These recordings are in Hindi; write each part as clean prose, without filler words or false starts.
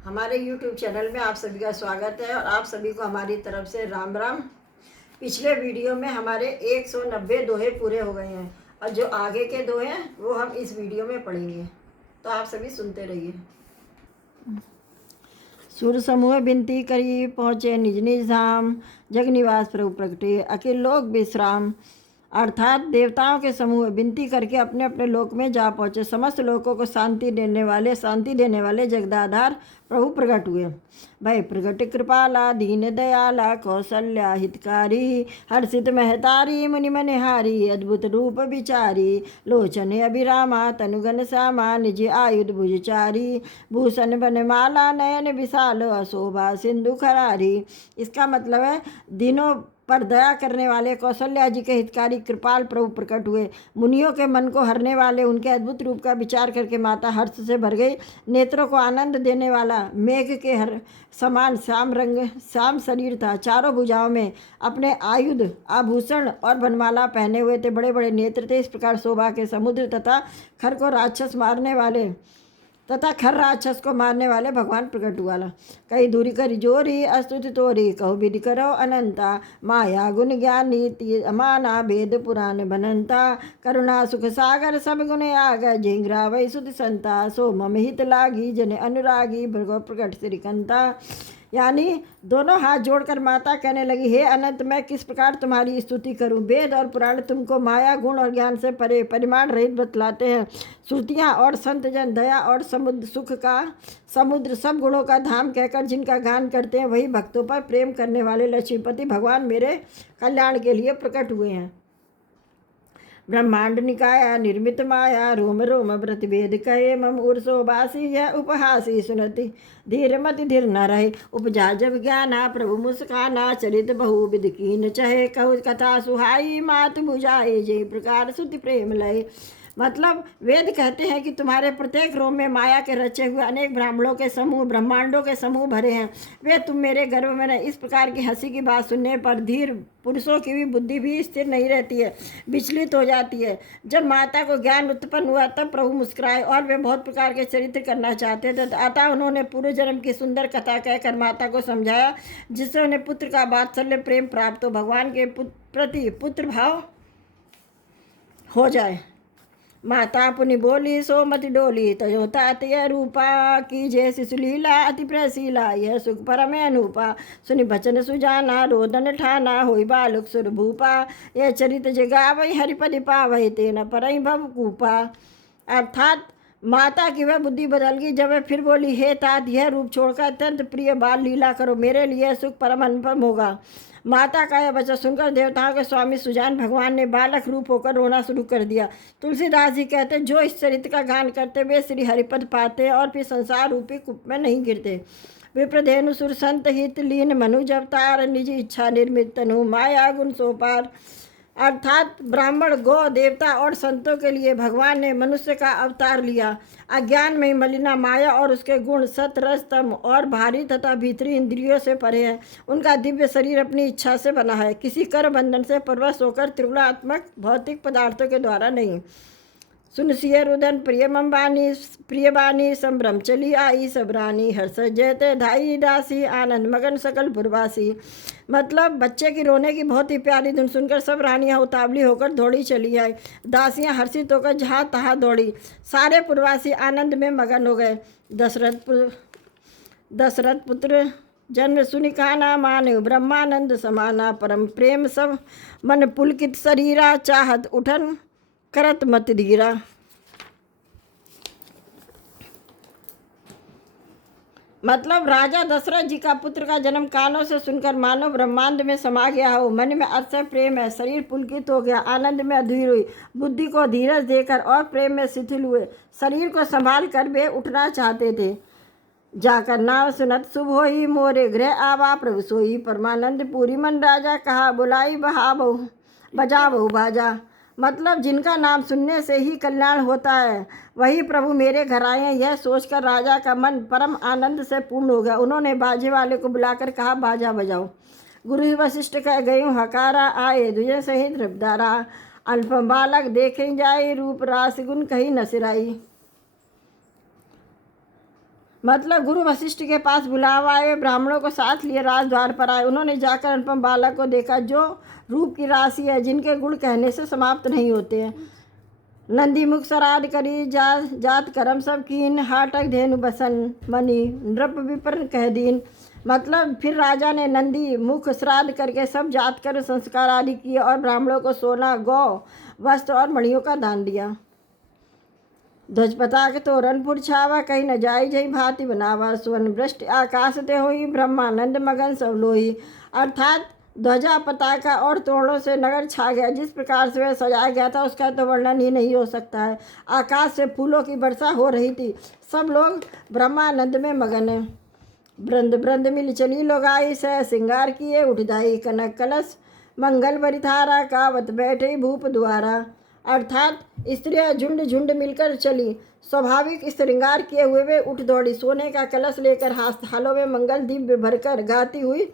हमारे YouTube चैनल में आप सभी का स्वागत है और आप सभी को हमारी तरफ से राम राम। पिछले वीडियो में हमारे 190 दोहे पूरे हो गए हैं और जो आगे के दोहे हैं वो हम इस वीडियो में पढ़ेंगे, तो आप सभी सुनते रहिए। सुर समूह बिनती करी पहुँचे निज निज धाम, जग निवास प्रभु प्रगटे अखिल लोक विश्राम। अर्थात देवताओं के समूह विनती करके अपने अपने लोक में जा पहुँचे। समस्त लोकों को शांति देने वाले जगदाधार प्रभु प्रकट हुए। भय प्रगट कृपाला दीन दयाला कौशल्या हितकारी, हर्षित महतारी मुनि मनहारी, अद्भुत रूप विचारी, लोचने अभिरामा तनुगन श्यामा, निज आयुध भुजचारी, भूषण बनमाला नयन विशाल, शोभा सिंधु खरारी। इसका मतलब है दिनों पर दया करने वाले कौशल्या जी के हितकारी कृपाल प्रभु प्रकट हुए। मुनियों के मन को हरने वाले उनके अद्भुत रूप का विचार करके माता हर्ष से भर गई। नेत्रों को आनंद देने वाला मेघ के हर समान श्याम शरीर था। चारों भुजाओं में अपने आयुध आभूषण और बनमाला पहने हुए थे। बड़े बड़े नेत्र थे। इस प्रकार शोभा के समुद्र तथा खर राक्षस को मारने वाले भगवान प्रकट हुआ। कई दूरी करी जोरी अस्तुति तोरी, कहु विधि करो अनंता, माया गुण ज्ञान नीति अमाना, वेद पुराण बनंता, करुणा सुख सागर सब गुण आग, झिंगरा वै सुध संता, सो मम हित लागी जन अनुरागी, भगव प्रकट श्रीकंता। यानी दोनों हाथ जोड़कर माता कहने लगी, हे अनंत, मैं किस प्रकार तुम्हारी स्तुति करूं। वेद और पुराण तुमको माया गुण और ज्ञान से परे परिमाण रहित बतलाते हैं। श्रुतियाँ और संत जन दया और समुद्र सुख का समुद्र सब गुणों का धाम कहकर जिनका गान करते हैं, वही भक्तों पर प्रेम करने वाले लक्ष्मीपति भगवान मेरे कल्याण के लिए प्रकट हुए हैं। ब्रह्मांड निकाया निर्मित माया, रोम रोम व्रत वेद कहे, मम उर्सो बासी यह उपहासी सुनति, धीर मति धीर न रहे, उपजा जब ज्ञाना प्रभु मुस्काना, चरित बहु विध कीन चहे, कहु कथा सुहाई मात बुझाई, जय प्रकार सुति प्रेम लय। मतलब वेद कहते हैं कि तुम्हारे प्रत्येक रोम में माया के रचे हुए अनेक ब्राह्मणों के समूह ब्रह्मांडों के समूह भरे हैं। वे तुम मेरे गर्भ में रहे। इस प्रकार की हंसी की बात सुनने पर धीर पुरुषों की भी बुद्धि भी स्थिर नहीं रहती है, विचलित हो जाती है। जब माता को ज्ञान उत्पन्न हुआ तब प्रभु मुस्कुराए और वे बहुत प्रकार के चरित्र करना चाहते थे। अतः उन्होंने पूर्व जन्म की सुंदर कथा कहकर माता को समझाया, जिससे उन्हें पुत्र का वात्सल्य प्रेम प्राप्त हो, भगवान के प्रति पुत्र भाव हो जाए। माता पुनि बोली सो मति डोली, तयोता तय रूपा, की जय शिशुलीला अति प्रसीला, यह सुख परम अनूपा, सुनि बचन सुजाना रोदन ठाना, होई बालक सुर भूपा, यह चरित जगावई हरिपदि पावई, तेन परई भव कूपा। अर्थात माता की वह बुद्धि बदल गई जब वह फिर बोली, हे तात, यह रूप छोड़कर अत्यंत प्रिय बाल लीला करो, मेरे लिए सुख परम अनुपम होगा। माता का यह वचन सुनकर देवताओं के स्वामी सुजान भगवान ने बालक रूप होकर रोना शुरू कर दिया। तुलसीदास जी कहते, जो इस चरित्र का गान करते वे श्री हरिपद पाते और फिर संसार रूपी कूप में नहीं गिरते। विप्रधेनु सुर संत हित लीन मनुज अवतार, निज इच्छा निर्मित तनु माया गुण सोपार। अर्थात ब्राह्मण गौ देवता और संतों के लिए भगवान ने मनुष्य का अवतार लिया। अज्ञान में मलिना माया और उसके गुण सत रज तम और भारी तथा भीतरी इंद्रियों से परे है। उनका दिव्य शरीर अपनी इच्छा से बना है, किसी कर बंधन से परवश होकर त्रिगुणात्मक भौतिक पदार्थों के द्वारा नहीं। सुन सिय रुदन प्रियबानी संभ्रम चली आई, सबरानी हर्ष जयते धाई दासी, आनंद मगन सकल पुरवासी। मतलब बच्चे की रोने की बहुत ही प्यारी धुन सुनकर सब रानियां उतावली होकर दौड़ी चली आई। दासियां हर्षित होकर जहाँ तहाँ दौड़ी। सारे पुरवासी आनंद में मगन हो गए। दशरथ पुत्र जन्म सुनि काना, मानव ब्रह्मानंद समाना, परम प्रेम सब मन पुलकित शरीरा, चाहत उठन करत मत धीरा। मतलब राजा दशरथ जी का पुत्र का जन्म कानों से सुनकर मानो ब्रह्मांड में समा गया हो। मन में अतिशय प्रेम है, शरीर पुलकित हो गया, आनंद में अधीर हुई, बुद्धि को धीरज देकर और प्रेम में शिथिल हुए। शरीर को संभाल कर वे उठना चाहते थे। जाकर नाम सुनत शुभ होई, मोरे गृह आवा प्रभु सोई, परमानंद पूरी मन राजा, कहा बुलाई बजा बहु बाजा। मतलब जिनका नाम सुनने से ही कल्याण होता है वही प्रभु मेरे घर आए हैं। यह सोचकर राजा का मन परम आनंद से पूर्ण हो गया। उन्होंने बाजे वाले को बुलाकर कहा, बाजा बजाओ। गुरु वशिष्ठ कह गए हकारा, आए दुजे सहित द्रवदारा, अल्पम बालक देखे जाए, रूप रास गुण कही न सिराई। मतलब गुरु वशिष्ठ के पास बुलावा आए, ब्राह्मणों को साथ लिए राजद्वार पर आए। उन्होंने जाकर अनुपम बालक को देखा जो रूप की राशि है, जिनके गुण कहने से समाप्त नहीं होते हैं। नंदी मुख सराद करी जात करम सब कीन, हाटक धेनु बसन मणि नृप विपर कह दीन। मतलब फिर राजा ने नंदी मुख श्राद्ध करके सब जात कर संस्कार आदि किए और ब्राह्मणों को सोना, गौ, वस्त्र और मणियों का दान दिया। ध्वज पताक तोरण पुरछावा, कहीं न जाई जई भांति बनावा, स्वर्ण वृष्टि आकाश ते होई, ब्रह्मानंद मगन सब लोई। अर्थात ध्वजा, पताका और तोरणों से नगर छा गया। जिस प्रकार से वह सजाया गया था उसका तो वर्णन ही नहीं हो सकता है। आकाश से फूलों की वर्षा हो रही थी। सब लोग ब्रह्मानंद में मगन है। ब्रंद ब्रंद मिल चली लोगाई, सह श्रृंगार किए उठदाई, कनक कलश मंगल बरिथारा, कावत बैठे भूप द्वारा। अर्थात स्त्रियां झुंड झुंड मिलकर चली। स्वाभाविक श्रृंगार किए हुए वे उठ दौड़ी। सोने का कलश लेकर हाथों में मंगल दीप भरकर गाती हुई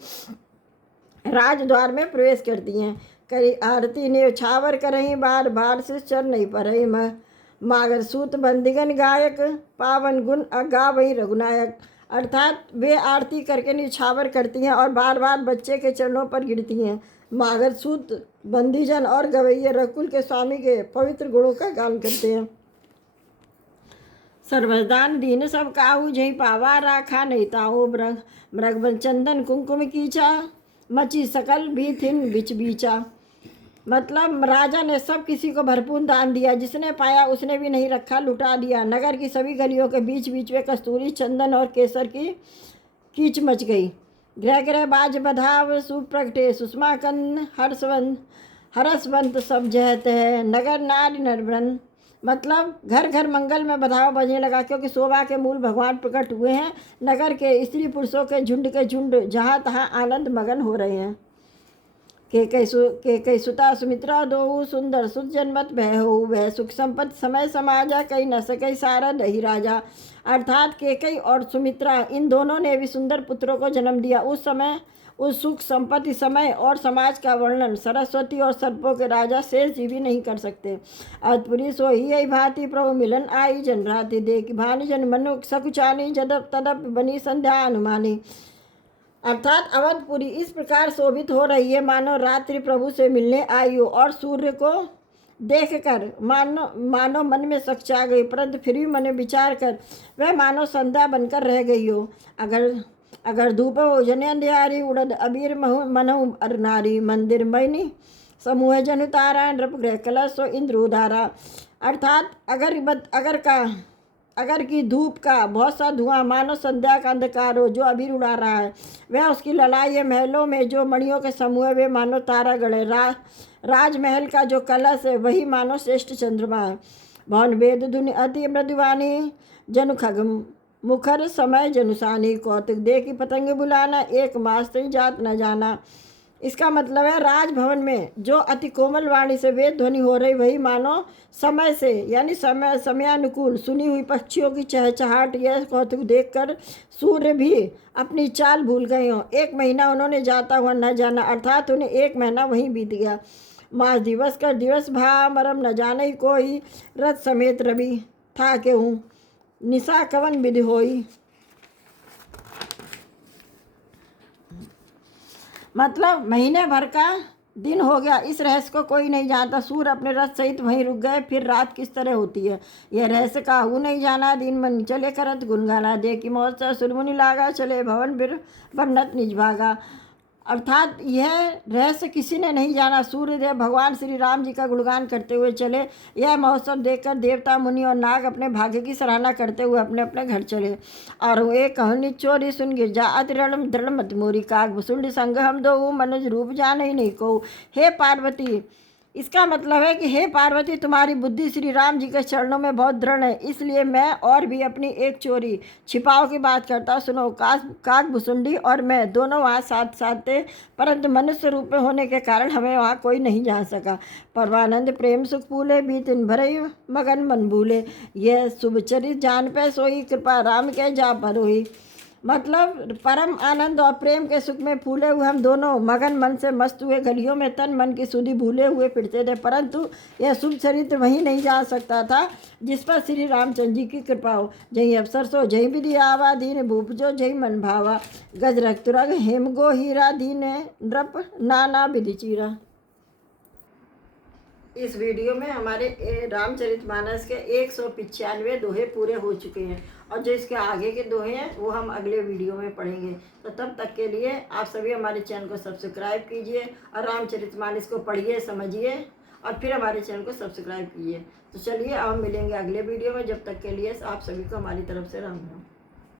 राजद्वार में प्रवेश करती हैं। करी आरती ने छावर करही, बार बार से चर नहीं परही। मागर सूत बंदिगन गायक, पावन गुण अगा वही रघुनायक। अर्थात वे आरती करके निछावर करती हैं और बार बार बच्चे के चरणों पर गिरती हैं। मागर सूत बंदीजन और गवैये रघुकुल के स्वामी के पवित्र गुणों का गान करते हैं। सर्वदान दीन सब काहू, जही पावा राखा नहीं ताऊ। मृग चंदन कुंकुम कीचा, मची सकल भी थिन बिच बीचा। मतलब राजा ने सब किसी को भरपूर दान दिया। जिसने पाया उसने भी नहीं रखा, लुटा दिया। नगर की सभी गलियों के बीच बीच में कस्तूरी, चंदन और केसर की कीच मच गई। ग्रह ग्रह बाज बधाव, सुप्रगटे सुषमा कन्न, हरसवंत सब जहत है, नगर नारी नरब्रन। मतलब घर घर मंगल में बधाव बजने लगा, क्योंकि शोभा के मूल भगवान प्रकट हुए हैं। नगर के स्त्री पुरुषों के झुंड जहाँ तहाँ आनंद मगन हो रहे हैं। के सुता सुमित्रा दो, सुंदर सुत जनमत भय हो, वह सुख संपत्ति समय समाजा, कई न सके सारा दही राजा। अर्थात केकई और सुमित्रा इन दोनों ने भी सुंदर पुत्रों को जन्म दिया। उस समय उस सुख संपत्ति, समय और समाज का वर्णन सरस्वती और सर्पों के राजा शेष जी भी नहीं कर सकते। अतपुरी सो ही भांति प्रभु मिलन आई, जन राति देख भानि जन मनु सकुचानी, जदप तदप बनी संध्या अनुमानी। अर्थात अवधपुरी इस प्रकार शोभित हो रही है मानो रात्रि प्रभु से मिलने आई हो, और सूर्य को देखकर मानो मन में शक आ गई, परंतु फिर भी मन में विचार कर वह मानो संध्या बनकर रह गई हो। अगर धूप हो जने अंधियारी, उड़द अबीर मनहु अर नारी, मंदिर मैनी समूह जन तारा, नृप ग्रह कलश इंद्र उदारा। अर्थात अगर की धूप का बहुत सा धुआं मानो संध्या का अंधकार हो, जो अबीर उड़ा रहा है, वह उसकी लड़ाई महलों में जो मणियों के समूह वे मानो तारागण है। राजमहल का जो कलश है वही मानो श्रेष्ठ चंद्रमा है। भवन वेद धुनि अति मृदुवानी, जनु खग मुखर समय जनुसानी, कौतुक दे की पतंग बुलाना, एक मास तक जात न जाना। इसका मतलब है राजभवन में जो अति कोमल वाणी से वेद ध्वनि हो रही वही मानो समय से यानी समयानुकूल सुनी हुई पक्षियों की चहचहाट। यह कौतुक देखकर सूर्य भी अपनी चाल भूल गए हों। 1 महीना उन्होंने जाता हुआ न जाना, अर्थात उन्हें 1 महीना वहीं बीत गया। मास दिवस कर दिवस भा, मरम न जाने कोई, रथ समेत रवि था के हूँ, निशा कवन विधि होई। मतलब महीने भर का दिन हो गया, इस रहस्य को कोई नहीं जानता। सूर्य अपने रथ सहित वहीं रुक गए। फिर रात किस तरह होती है यह रहस्य काहू नहीं जाना। दिन मन चले करत गुनगाना, दे की महोत्सव सुरमुनि लागा, चले भवन बिर बन्नत निज भागा। अर्थात यह रहस्य किसी ने नहीं जाना। सूर्यदेव भगवान श्री राम जी का गुणगान करते हुए चले। यह महोत्सव देखकर देवता मुनि और नाग अपने भाग्य की सराहना करते हुए अपने अपने घर चले। और वो एक कहनी चोरी सुन गिरजा, अति दृढ़ मत मोरी, काग भुसुंड संग हम दो, मनुज रूप जान ही नहीं को। हे पार्वती, इसका मतलब है कि हे पार्वती, तुम्हारी बुद्धि श्री राम जी के चरणों में बहुत दृढ़ है, इसलिए मैं और भी अपनी एक चोरी छिपाव की बात करता। सुनो, काग भुसुंडी और मैं दोनों वहाँ साथ साथ थे, परंतु मनुष्य रूप में होने के कारण हमें वहाँ कोई नहीं जा सका। परमानंद प्रेम सुख फूले, बीतिन भरे मगन मन भूले, यह शुभ चरित जान पे सोई, कृपा राम के जा पर हुई। मतलब परम आनंद और प्रेम के सुख में फूले हुए हम दोनों मगन मन से मस्त हुए, गलियों में तन मन की सुधि भूले हुए फिरते थे, परंतु यह शुभ चरित्र वहीं नहीं जा सकता था जिस पर श्री रामचंद्र जी की कृपा हो। जही अवसर सो जही विधि आवा, दीन भूप जो जही मन भावा, गज रक्त तुरग हेम गो हीरा, दीन नृप नाना विधि चीरा। इस वीडियो में हमारे रामचरितमानस के 195 दोहे पूरे हो चुके हैं और जो इसके आगे के दोहे हैं वो हम अगले वीडियो में पढ़ेंगे। तो तब तक के लिए आप सभी हमारे चैनल को सब्सक्राइब कीजिए और रामचरितमानस को पढ़िए, समझिए और फिर हमारे चैनल को सब्सक्राइब कीजिए। तो चलिए अब हम मिलेंगे अगले वीडियो में। जब तक के लिए आप सभी को हमारी तरफ से राम राम।